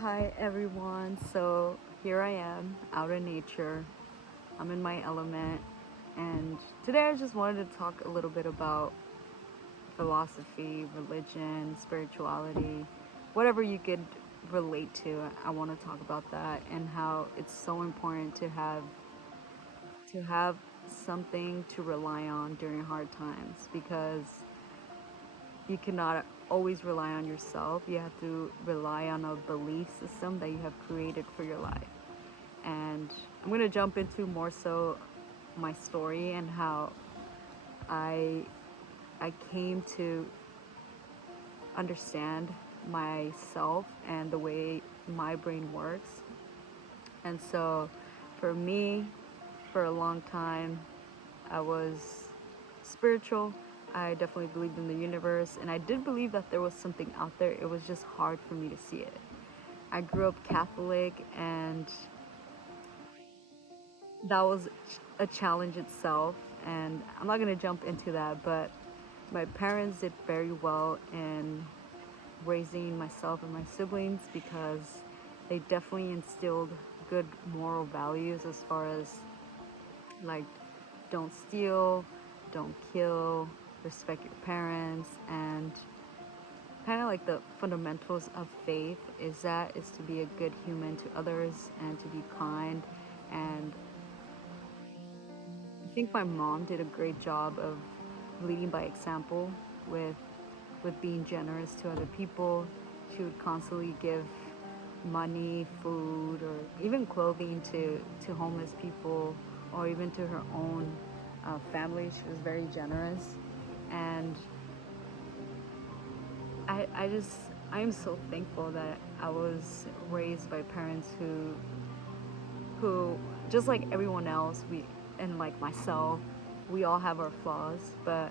Hi everyone. So here I am out in nature. I'm in my element, and today I just wanted to talk a little bit about philosophy, religion, spirituality, whatever you could relate to. I want to talk about that and how it's so important to have something to rely on during hard times because you cannot always rely on yourself. You have to rely on a belief system that you have created for your life. And I'm going to jump into more so my story and how I I came to understand myself and the way my brain works. And so for me, for a long time, I was spiritual. I definitely believed in the universe, and I did believe that there was something out there. It was just hard for me to see it. I grew up Catholic, and that was a challenge itself. And I'm not going to jump into that, but my parents did very well in raising myself and my siblings because they definitely instilled good moral values as far as like don't steal, don't kill, respect your parents, and kind of like the fundamentals of faith is to be a good human to others and to be kind. And I think my mom did a great job of leading by example with being generous to other people. She would constantly give money, food, or even clothing to homeless people, or even to her own family. She was very generous, and I am so thankful that I was raised by parents who just like everyone else, we and like myself, we all have our flaws, but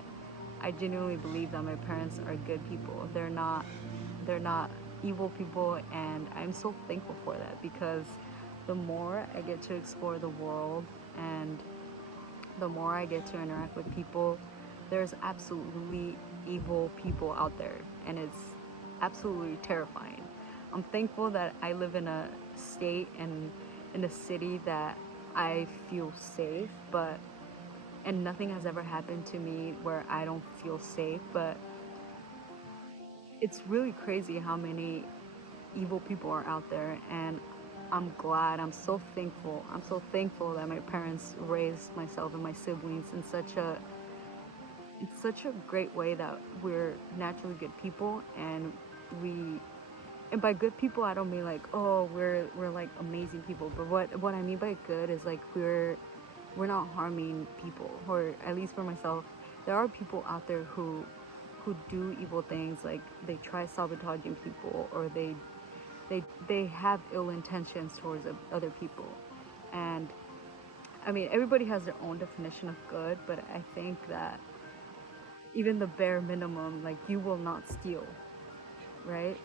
I genuinely believe that my parents are good people. They're not evil people, and I'm so thankful for that because the more I get to explore the world and the more I get to interact with people, there's absolutely evil people out there, and it's absolutely terrifying. I'm thankful that I live in a state and in a city that I feel safe, but and nothing has ever happened to me where I don't feel safe, but it's really crazy how many evil people are out there, and I'm so thankful that my parents raised myself and my siblings in such a great way that we're naturally good people. We and by good people I don't mean like, oh, we're like amazing people, but what I mean by good is like we're not harming people, or at least for myself. There are people out there who do evil things, like they try sabotaging people, or they have ill intentions towards other people. And I mean, everybody has their own definition of good, but I think that even the bare minimum, like you will not steal, right?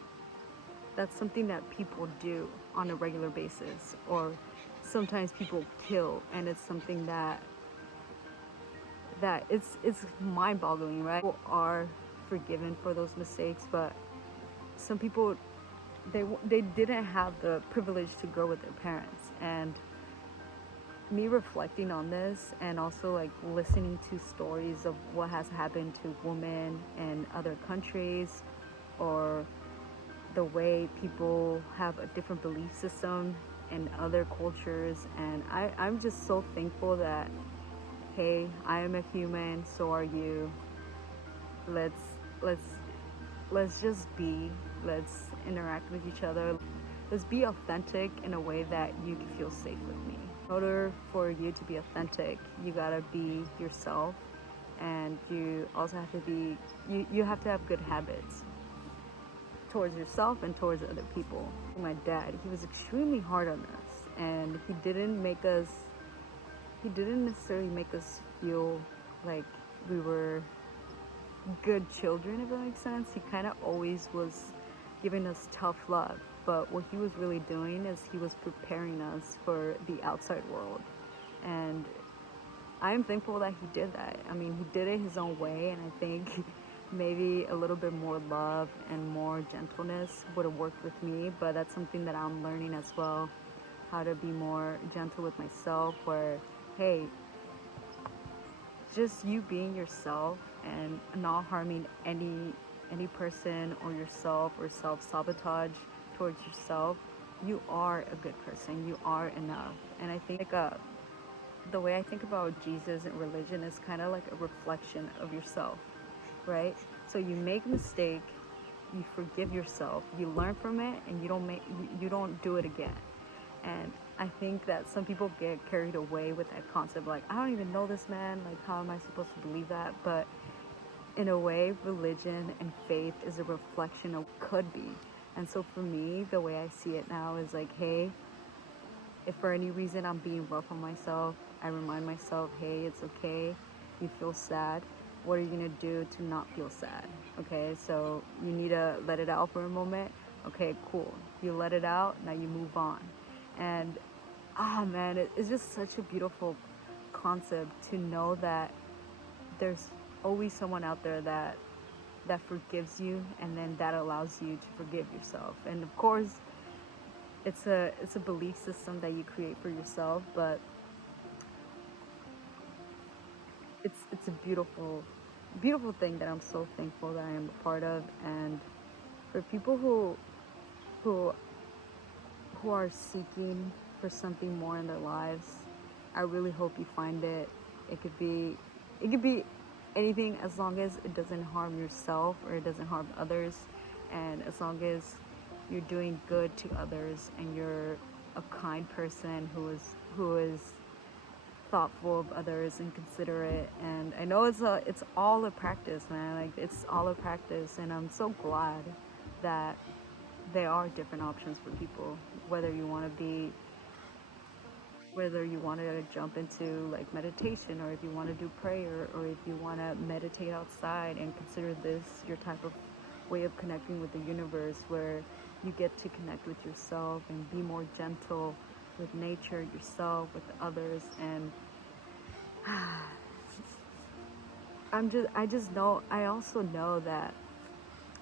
That's something that people do on a regular basis, or sometimes people kill, and it's something that it's mind-boggling, right? People are forgiven for those mistakes, but some people, they didn't have the privilege to grow with their parents. And me reflecting on this and also like listening to stories of what has happened to women in other countries, or the way people have a different belief system in other cultures. And I'm just so thankful that, hey, I am a human, so are you. Let's let's let's just be, let's interact with each other. Let's be authentic in a way that you can feel safe with me. In order for you to be authentic, you gotta be yourself, and you also have to be, you have to have good habits towards yourself and towards other people. My dad, he was extremely hard on us, and he didn't necessarily make us feel like we were good children, if that makes sense. He kind of always was giving us tough love, but what he was really doing is he was preparing us for the outside world. And I'm thankful that he did that. I mean, he did it his own way, and I think maybe a little bit more love and more gentleness would have worked with me, but that's something that I'm learning as well, how to be more gentle with myself, where hey, just you being yourself and not harming any person or yourself, or self-sabotage towards yourself, you are a good person, you are enough. And I think the way I think about Jesus and religion is kind of like a reflection of yourself, right? So you make a mistake, you forgive yourself, you learn from it, and you don't do it again. And I think that some people get carried away with that concept, like, I don't even know this man, like, how am I supposed to believe that? But in a way, religion and faith is a reflection of what could be. And so for me, the way I see it now is like, hey, if for any reason I'm being rough on myself, I remind myself, hey, it's okay. You feel sad. What are you gonna do to not feel sad? Okay, so you need to let it out for a moment. Okay, cool. You let it out, now you move on. And man, it's just such a beautiful concept to know that there's always someone out there that forgives you, and then that allows you to forgive yourself. And of course, it's a belief system that you create for yourself, but it's a beautiful thing that I'm so thankful that I am a part of. And for people who who are seeking for something more in their lives, I really hope you find it. It could be anything, as long as it doesn't harm yourself or it doesn't harm others, and as long as you're doing good to others and you're a kind person who is thoughtful of others and considerate. And I know it's all a practice, man. Like, it's all a practice, and I'm so glad that there are different options for people, whether you want to be whether you want to jump into like meditation, or if you want to do prayer, or if you want to meditate outside and consider this your type of way of connecting with the universe, where you get to connect with yourself and be more gentle with nature, yourself, with others. And I also know that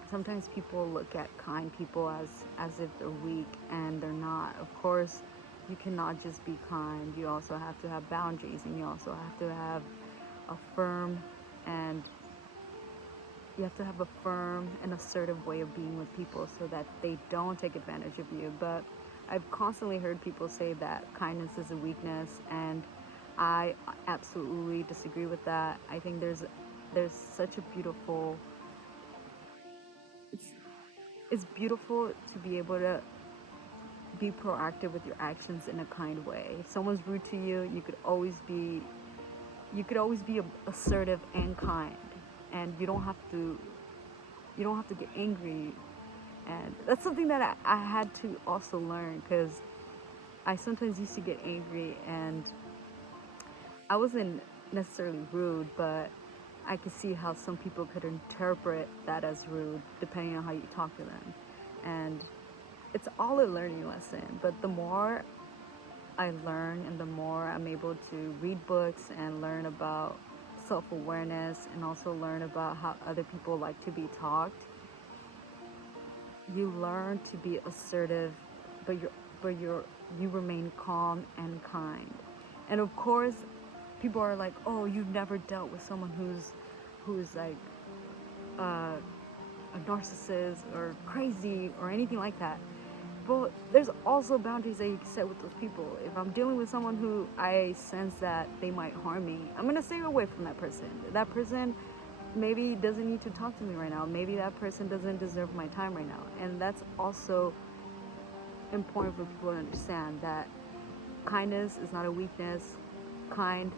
sometimes people look at kind people as if they're weak, and they're not. Of course, you cannot just be kind. You also have to have boundaries, and you also have to have a firm and assertive way of being with people, so that they don't take advantage of you. But I've constantly heard people say that kindness is a weakness, and I absolutely disagree with that. I think there's such a beautiful it's it's beautiful to be able to be proactive with your actions in a kind way. If someone's rude to you, you could always be assertive and kind, and you don't have to get angry. And that's something that I had to also learn, because I sometimes used to get angry, and I wasn't necessarily rude, but I could see how some people could interpret that as rude depending on how you talk to them. And it's all a learning lesson. But the more I learn, and the more I'm able to read books and learn about self-awareness, and also learn about how other people like to be talked, you learn to be assertive, but you remain calm and kind. And of course, people are like, "Oh, you've never dealt with someone who's like uh, a narcissist or crazy or anything like that." But there's also boundaries that you can set with those people. If I'm dealing with someone who I sense that they might harm me, I'm gonna stay away from that person. That person maybe doesn't need to talk to me right now. Maybe that person doesn't deserve my time right now. And that's also important for people to understand, that kindness is not a weakness. Kind,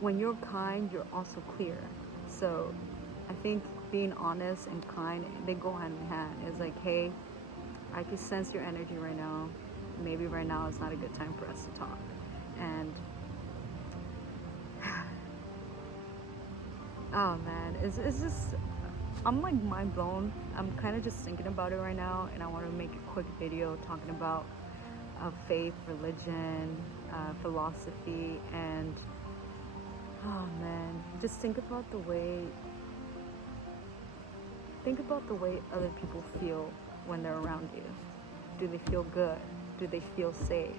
when you're kind, you're also clear. So I think being honest and kind, they go hand in hand. It's like, hey, I can sense your energy right now. Maybe right now is not a good time for us to talk. And oh man, it's just, I'm like mind blown. I'm kind of just thinking about it right now, and I want to make a quick video talking about faith, religion, philosophy, and oh man, just think about the way think about the way other people feel when they're around you. Do they feel good? Do they feel safe?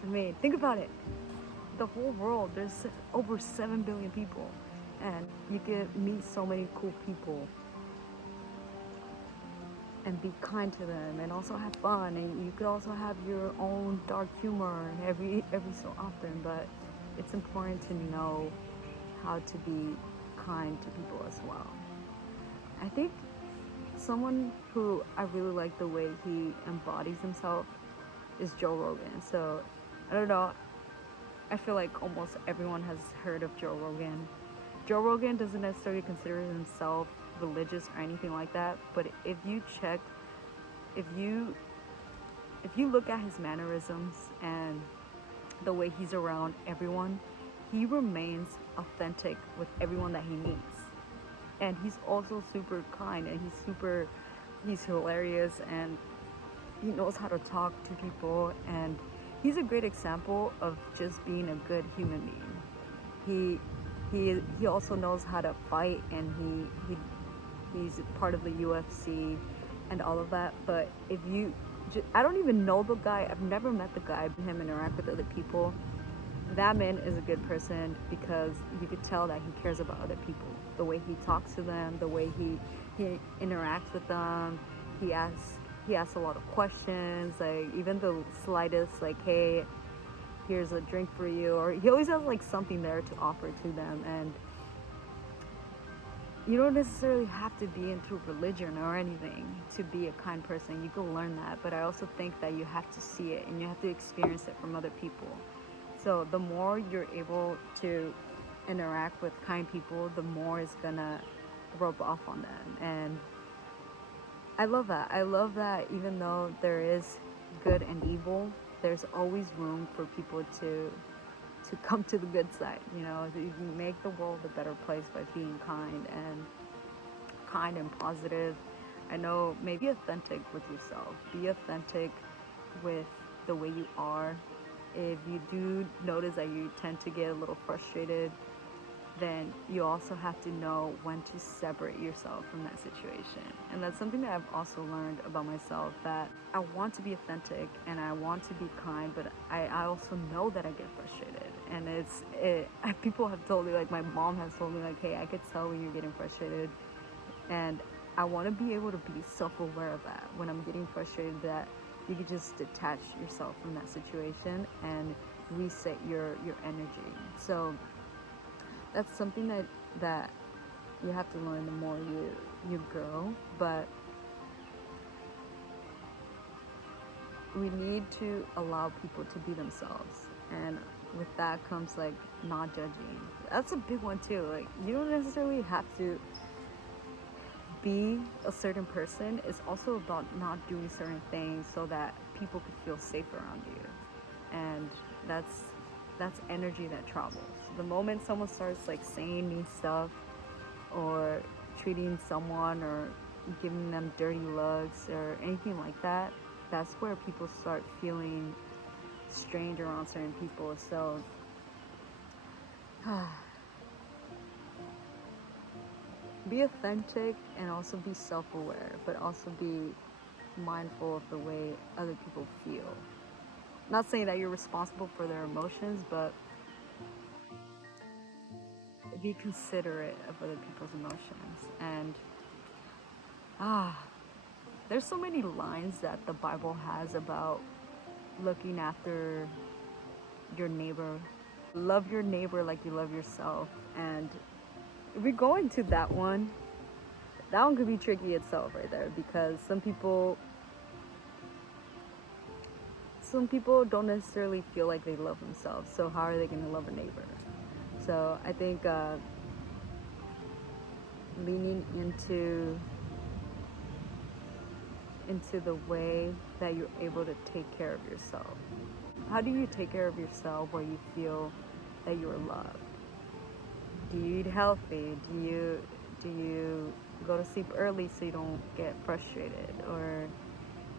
I mean, think about it. The whole world, there's over 7 billion people, and you can meet so many cool people and be kind to them and also have fun, and you could also have your own dark humor every so often, but it's important to know how to be kind to people as well. I think someone who I really like the way he embodies himself is Joe Rogan. So I don't know, I feel like almost everyone has heard of Joe Rogan. Joe Rogan doesn't necessarily consider himself religious or anything like that, but if you look at his mannerisms and the way he's around everyone, he remains authentic with everyone that he meets. And he's also super kind, and he's hilarious, and he knows how to talk to people, and he's a great example of just being a good human being. He also knows how to fight, and he's part of the UFC and all of that. But I don't even know the guy. I've never met the guy. Him interact with other people. That man is a good person because you could tell that he cares about other people. The way he talks to them, the way he interacts with them. He asks a lot of questions, like even the slightest, like, hey, here's a drink for you, or he always has like something there to offer to them. And you don't necessarily have to be into religion or anything to be a kind person. You can learn that, but I also think that you have to see it and you have to experience it from other people. So the more you're able to interact with kind people, the more it's gonna rub off on them. And I love that. I love that even though there is good and evil, there's always room for people to come to the good side. You know, you can make the world a better place by being kind and positive. I know, maybe be authentic with yourself. Be authentic with the way you are. If you do notice that you tend to get a little frustrated, then you also have to know when to separate yourself from that situation. And that's something that I've also learned about myself, that I want to be authentic and I want to be kind, but I also know that I get frustrated. And people have told me, like my mom has told me, like, hey, I could tell when you're getting frustrated. And I want to be able to be self-aware of that when I'm getting frustrated, that you could just detach yourself from that situation and reset your energy. So that's something that you have to learn the more you grow. But we need to allow people to be themselves, and with that comes like not judging. That's a big one too. Like, you don't necessarily have to be a certain person. It's also about not doing certain things so that people could feel safe around you. And that's energy that travels. The moment someone starts like saying mean stuff or treating someone or giving them dirty looks or anything like that, that's where people start feeling strange around certain people. So be authentic and also be self-aware, but also be mindful of the way other people feel. Not saying that you're responsible for their emotions, but be considerate of other people's emotions. And there's so many lines that the Bible has about looking after your neighbor. Love your neighbor like you love yourself. And if we go into that one could be tricky itself right there, because some people don't necessarily feel like they love themselves, so how are they going to love a neighbor? So I think leaning into the way that you're able to take care of yourself. How do you take care of yourself where you feel that you are loved? Do you eat healthy? Do you go to sleep early so you don't get frustrated? Or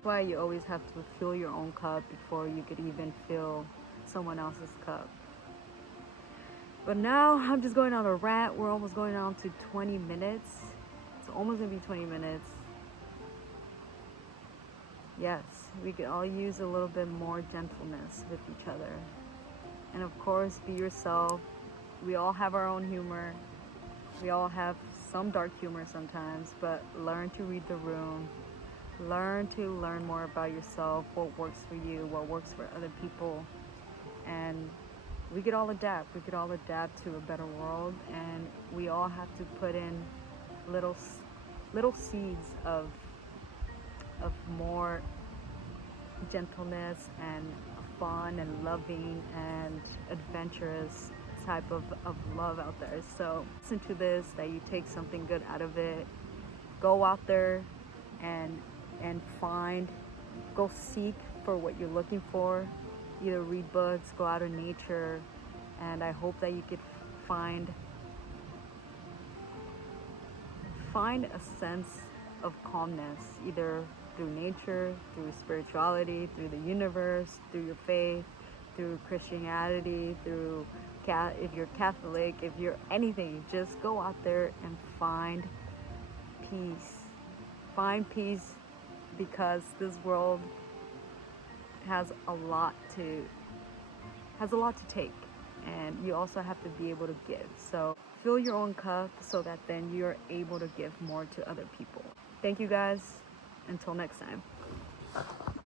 why you always have to fill your own cup before you could even fill someone else's cup? But now I'm just going on a rant. We're almost going on to 20 minutes. It's almost gonna be 20 minutes. Yes, we could all use a little bit more gentleness with each other. And of course, be yourself. We all have our own humor. We all have some dark humor sometimes, but learn to read the room. Learn to learn more about yourself, what works for you, what works for other people. And we could all adapt. We could all adapt to a better world, and we all have to put in little seeds of more gentleness and fun and loving and adventurous type of love out there. So listen to this, that you take something good out of it. Go out there and go seek for what you're looking for. Either read books, go out in nature, and I hope that you could find a sense of calmness, either through nature, through spirituality, through the universe, through your faith, through Christianity, through if you're Catholic, if you're anything, just go out there and find peace. Find peace, because this world has a lot to take, and you also have to be able to give. So fill your own cup so that then you're able to give more to other people. Thank you guys. Until next time.